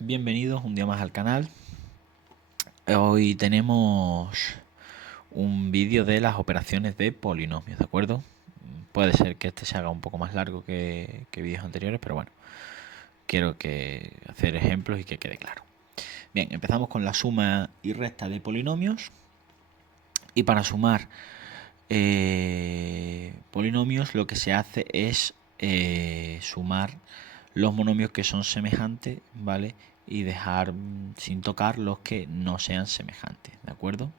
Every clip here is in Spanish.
Bienvenidos un día más al canal. Hoy tenemos un vídeo de las operaciones de polinomios, ¿de acuerdo? Puede ser que este se haga un poco más largo que vídeos anteriores, pero bueno, quiero hacer ejemplos y que quede claro. Bien, empezamos con la suma y resta de polinomios. Y para sumar polinomios lo que se hace es sumar los monomios que son semejantes, ¿vale? Y dejar sin tocar los que no sean semejantes, ¿de acuerdo?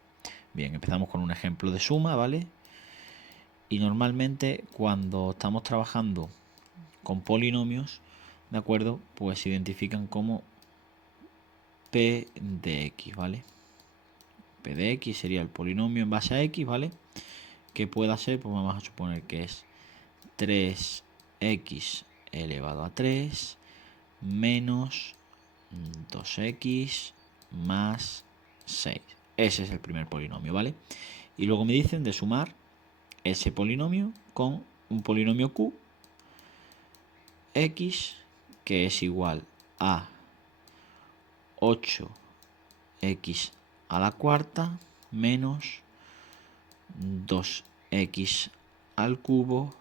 Bien, empezamos con un ejemplo de suma, ¿vale? Y normalmente cuando estamos trabajando con polinomios, ¿de acuerdo? Pues se identifican como P de X, ¿vale? P de X sería el polinomio en base a X, ¿vale? Que pueda ser, pues vamos a suponer que es 3x elevado a 3 menos 2x más 6. Ese es el primer polinomio, ¿vale? Y luego me dicen de sumar ese polinomio con un polinomio q, x, que es igual a 8x a la cuarta menos 2x al cubo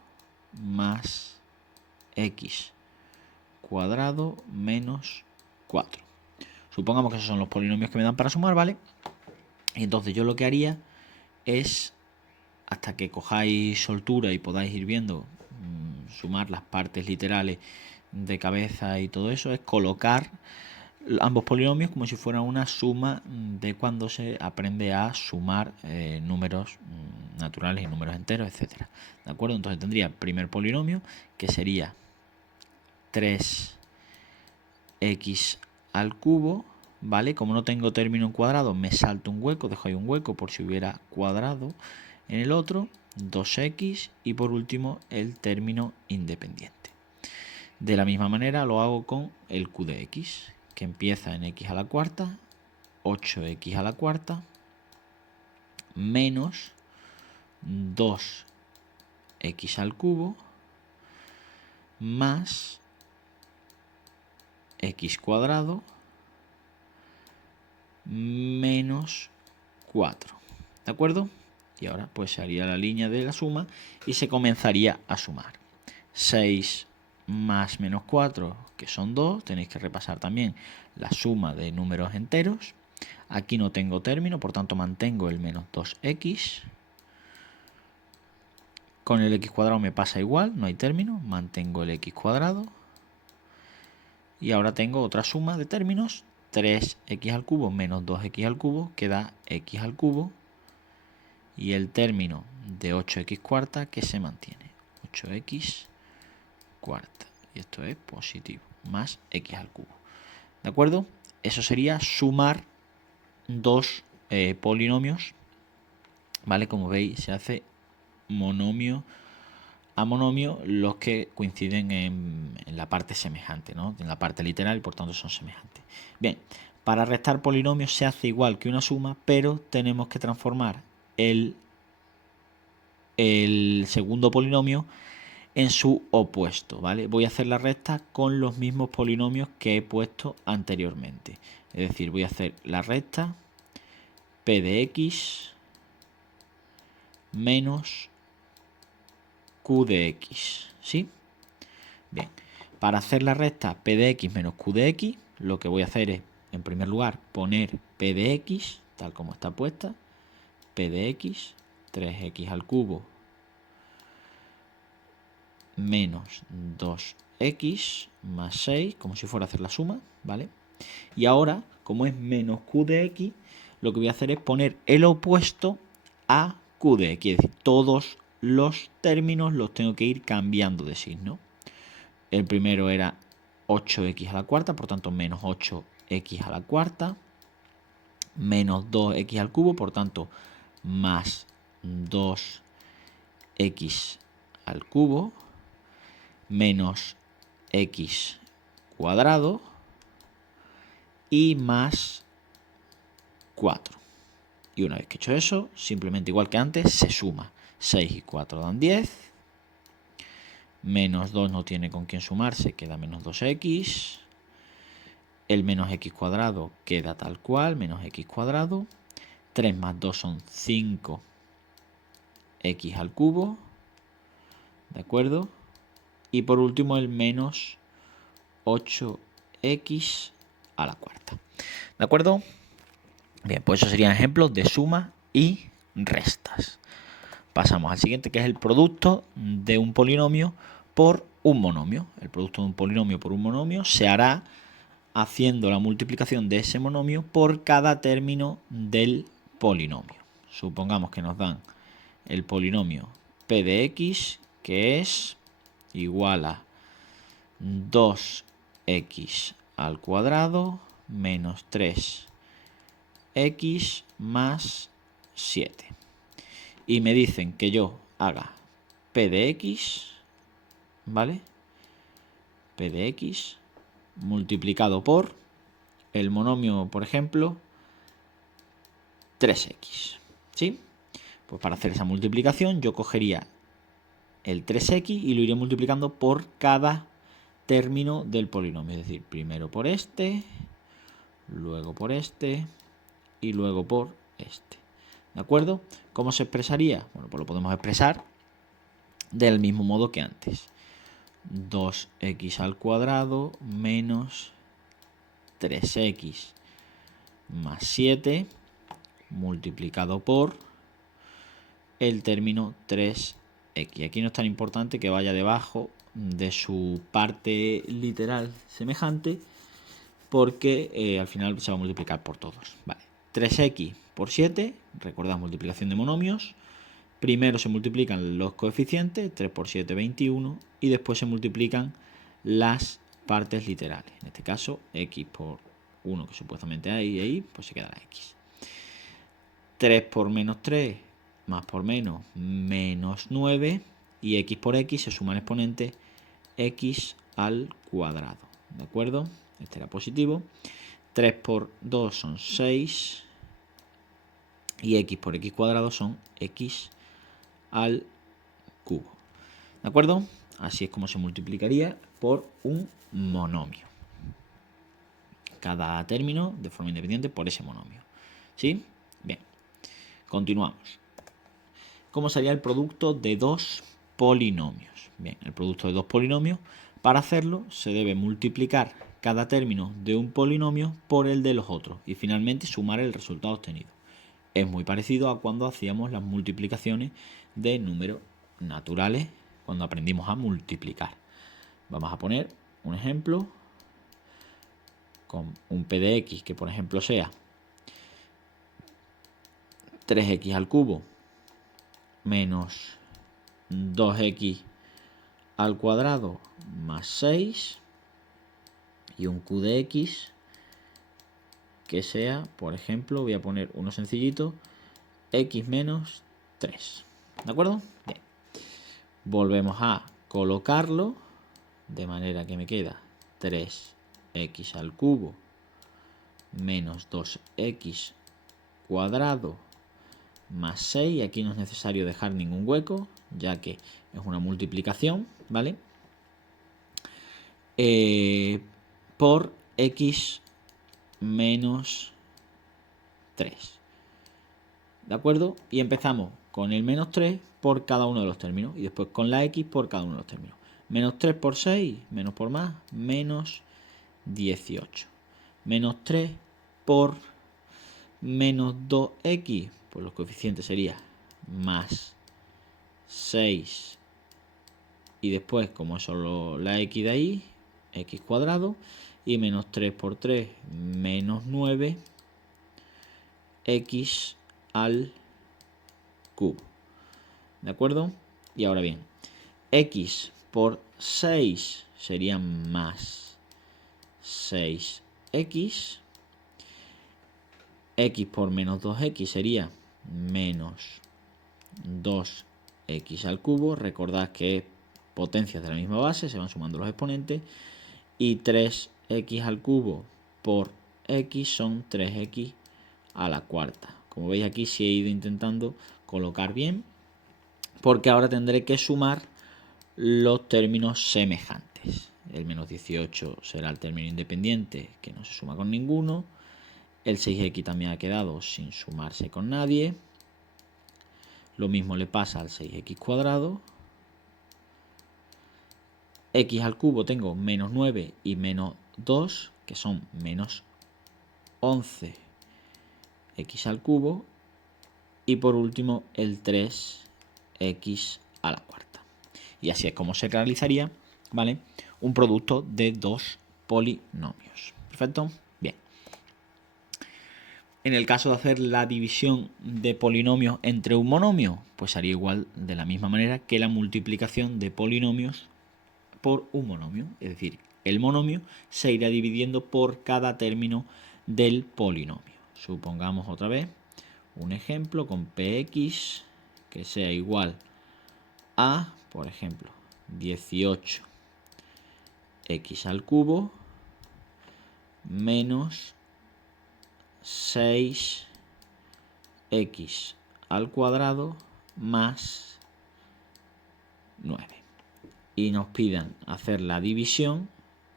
más x cuadrado menos 4. Supongamos que esos son los polinomios que me dan para sumar, ¿vale? Y entonces yo lo que haría es, hasta que cojáis soltura y podáis ir viendo, sumar las partes literales de cabeza y todo eso, es colocar ambos polinomios como si fuera una suma de cuando se aprende a sumar números naturales y números enteros, etcétera. ¿De acuerdo? Entonces tendría el primer polinomio, que sería 3x al cubo, ¿vale? Como no tengo término en cuadrado, me salto un hueco, dejo ahí un hueco por si hubiera cuadrado en el otro, 2x y por último el término independiente. De la misma manera lo hago con el q de x, que empieza en x a la cuarta, 8x a la cuarta, menos 2x al cubo, más x cuadrado, menos 4. ¿De acuerdo? Y ahora pues se haría la línea de la suma y se comenzaría a sumar. 6 más menos 4, que son 2. Tenéis que repasar también la suma de números enteros. Aquí no tengo término, por tanto mantengo el menos 2x. Con el x cuadrado me pasa igual, no hay término, mantengo el x cuadrado. Y ahora tengo otra suma de términos, 3x al cubo menos 2x al cubo, que da x al cubo. Y el término de 8x cuarta que se mantiene, 8x cuarta. Y esto es positivo, más x al cubo. ¿De acuerdo? Eso sería sumar dos polinomios, ¿vale? Como veis, se hace monomio a monomio los que coinciden en la parte semejante, ¿no? En la parte literal y por tanto son semejantes. Bien, para restar polinomios se hace igual que una suma, pero tenemos que transformar el segundo polinomio en su opuesto, ¿vale? Voy a hacer la resta con los mismos polinomios que he puesto anteriormente. Es decir, voy a hacer la resta p de x menos q de x, ¿sí? Bien, para hacer la resta p de x menos q de x, lo que voy a hacer es, en primer lugar, poner p de x, tal como está puesta, p de x, 3x al cubo menos 2x más 6, como si fuera a hacer la suma, ¿vale? Y ahora, como es menos q de x, lo que voy a hacer es poner el opuesto a q de x, es decir, todos los términos los tengo que ir cambiando de signo. El primero era 8x a la cuarta, por tanto menos 8x a la cuarta, menos 2x al cubo, por tanto más 2x al cubo, menos x cuadrado y más 4. Y una vez que he hecho eso, simplemente igual que antes, se suma. 6 y 4 dan 10. Menos 2 no tiene con quién sumarse, queda menos 2x. El menos x cuadrado queda tal cual, menos x cuadrado. 3 más 2 son 5x al cubo. ¿De acuerdo? Y por último el menos 8x a la cuarta. ¿De acuerdo? Bien, pues esos serían ejemplos de suma y restas. Pasamos al siguiente, que es el producto de un polinomio por un monomio. El producto de un polinomio por un monomio se hará haciendo la multiplicación de ese monomio por cada término del polinomio. Supongamos que nos dan el polinomio p de x, que es igual a 2x al cuadrado menos 3x más 7. Y me dicen que yo haga p de x, ¿vale? P de x multiplicado por el monomio, por ejemplo, 3x, ¿sí? Pues para hacer esa multiplicación yo cogería el 3x y lo iré multiplicando por cada término del polinomio. Es decir, primero por este, luego por este y luego por este. ¿De acuerdo? ¿Cómo se expresaría? Bueno, pues lo podemos expresar del mismo modo que antes. 2x al cuadrado menos 3x más 7 multiplicado por el término 3x. Aquí no es tan importante que vaya debajo de su parte literal semejante, porque al final se va a multiplicar por todos. Vale. 3x por 7, recordad multiplicación de monomios. Primero se multiplican los coeficientes, 3 por 7, 21, y después se multiplican las partes literales. En este caso, x por 1, que supuestamente hay ahí, pues se queda la x. 3 por menos 3, más por menos, menos 9, y x por x se suma el exponente x al cuadrado. ¿De acuerdo? Este era positivo. 3 por 2 son 6, y x por x cuadrado son x al cubo. ¿De acuerdo? Así es como se multiplicaría por un monomio. Cada término de forma independiente por ese monomio. ¿Sí? Bien. Continuamos. ¿Cómo sería el producto de dos polinomios? Bien, el producto de dos polinomios, para hacerlo se debe multiplicar cada término de un polinomio por el de los otros y finalmente sumar el resultado obtenido. Es muy parecido a cuando hacíamos las multiplicaciones de números naturales, cuando aprendimos a multiplicar. Vamos a poner un ejemplo con un p de x que, por ejemplo, sea 3x al cubo menos 2x al cuadrado más 6, y un q de x que sea, por ejemplo, voy a poner uno sencillito, x menos 3. ¿De acuerdo? Bien. Volvemos a colocarlo de manera que me queda 3x al cubo menos 2x cuadrado más 6. Aquí no es necesario dejar ningún hueco, ya que es una multiplicación, ¿vale? Por x menos 3. ¿De acuerdo? Y empezamos con el menos 3 por cada uno de los términos y después con la x por cada uno de los términos. Menos 3 por 6, menos por más, menos 18. Menos 3 por menos 2x, pues los coeficientes serían más 6. Y después, como es solo la x de ahí, x cuadrado. Y menos 3 por 3, menos 9, x al cubo. ¿De acuerdo? Y ahora bien, x por 6 sería más 6x. X por menos 2x sería menos 2x al cubo. Recordad que potencias de la misma base, se van sumando los exponentes. Y 3x al cubo por x son 3x a la cuarta. Como veis aquí sí he ido intentando colocar bien, porque ahora tendré que sumar los términos semejantes. el menos 18 será el término independiente que no se suma con ninguno. El 6x también ha quedado sin sumarse con nadie. Lo mismo le pasa al 6x cuadrado. X al cubo tengo menos 9 y menos 2, que son menos 11 x al cubo. Y por último el 3x a la cuarta. Y así es como se realizaría, ¿vale?, un producto de dos polinomios. ¿Perfecto? Bien. En el caso de hacer la división de polinomios entre un monomio, pues haría igual de la misma manera que la multiplicación de polinomios por un monomio. Es decir, el monomio se irá dividiendo por cada término del polinomio. Supongamos otra vez un ejemplo con px que sea igual a, por ejemplo, 18x al cubo menos 6x al cuadrado más 9. Y nos pidan hacer la división,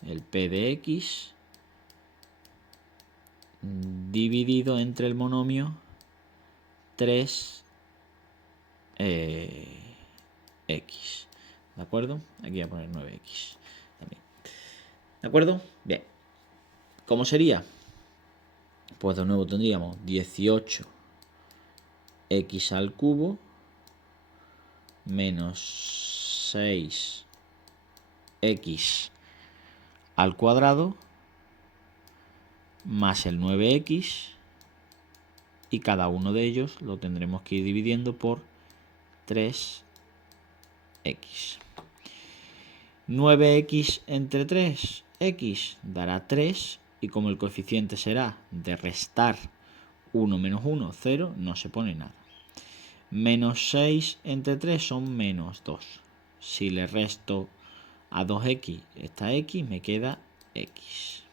el p de x dividido entre el monomio 3x. ¿De acuerdo? Aquí voy a poner 9x también. ¿De acuerdo? Bien. ¿Cómo sería? Pues de nuevo tendríamos 18x al cubo menos 6x al cuadrado más el 9x, y cada uno de ellos lo tendremos que ir dividiendo por 3x. 9x entre 3x dará 3, y como el coeficiente será de restar 1 menos 1, 0, no se pone nada. Menos 6 entre 3 son menos 2. Si le resto a 2x esta x, me queda x.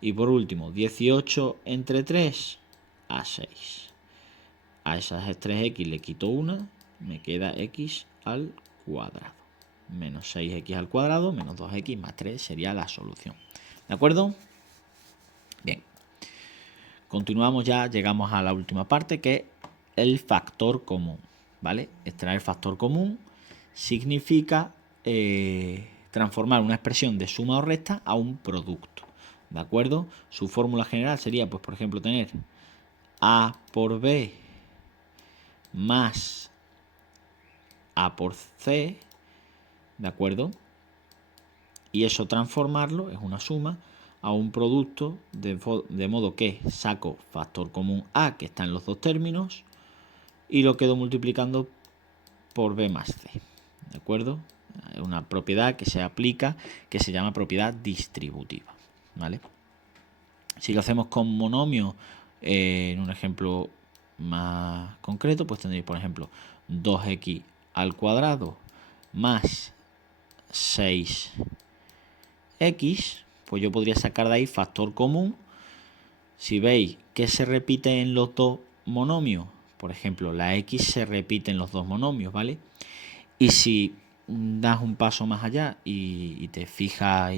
Y por último, 18 entre 3 a 6. A esas 3x le quito 1, me queda x al cuadrado. Menos 6x al cuadrado menos 2x más 3 sería la solución. ¿De acuerdo? Bien. Continuamos ya, llegamos a la última parte, que es el factor común. ¿Vale? Extraer factor común significa transformar una expresión de suma o resta a un producto. ¿De acuerdo? Su fórmula general sería, pues por ejemplo, tener a por b más a por c, ¿de acuerdo? Y eso transformarlo, es una suma, a un producto de modo que saco factor común a, que está en los dos términos, y lo quedo multiplicando por b más c, ¿de acuerdo? Es una propiedad que se aplica, que se llama propiedad distributiva, ¿vale? Si lo hacemos con monomio, en un ejemplo más concreto, pues tendréis, por ejemplo, 2x al cuadrado más 6x, pues yo podría sacar de ahí factor común. Si veis que se repite en los dos monomios, por ejemplo, la x se repite en los dos monomios, ¿vale? Y si das un paso más allá y te fijas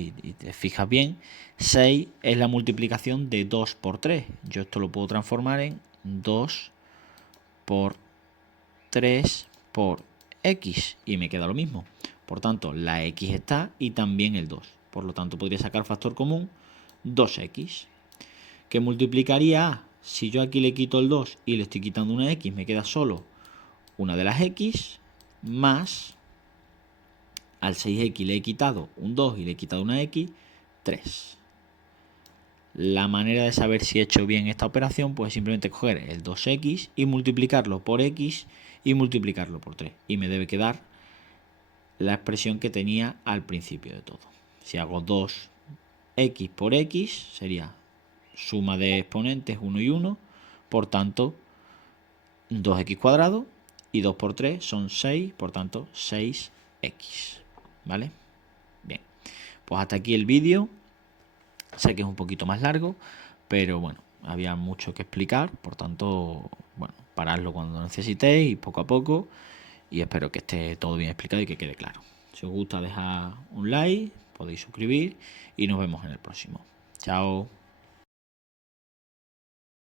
bien, 6 es la multiplicación de 2 por 3. Yo esto lo puedo transformar en 2 por 3 por x y me queda lo mismo. Por tanto, la x está y también el 2. Por lo tanto, podría sacar factor común 2x. ¿Qué multiplicaría a? Si yo aquí le quito el 2 y le estoy quitando una x, me queda solo una de las x, más al 6x le he quitado un 2 y le he quitado una x, 3. La manera de saber si he hecho bien esta operación, pues simplemente coger el 2x y multiplicarlo por x y multiplicarlo por 3. Y me debe quedar la expresión que tenía al principio de todo. Si hago 2x por x, sería suma de exponentes 1 y 1, por tanto 2x cuadrado, y 2 por 3 son 6, por tanto 6x. ¿Vale? Bien, pues hasta aquí el vídeo. Sé que es un poquito más largo, pero bueno, había mucho que explicar, por tanto, bueno, paradlo cuando necesitéis y poco a poco, y espero que esté todo bien explicado y que quede claro. Si os gusta, dejad un like, podéis suscribir y nos vemos en el próximo. Chao.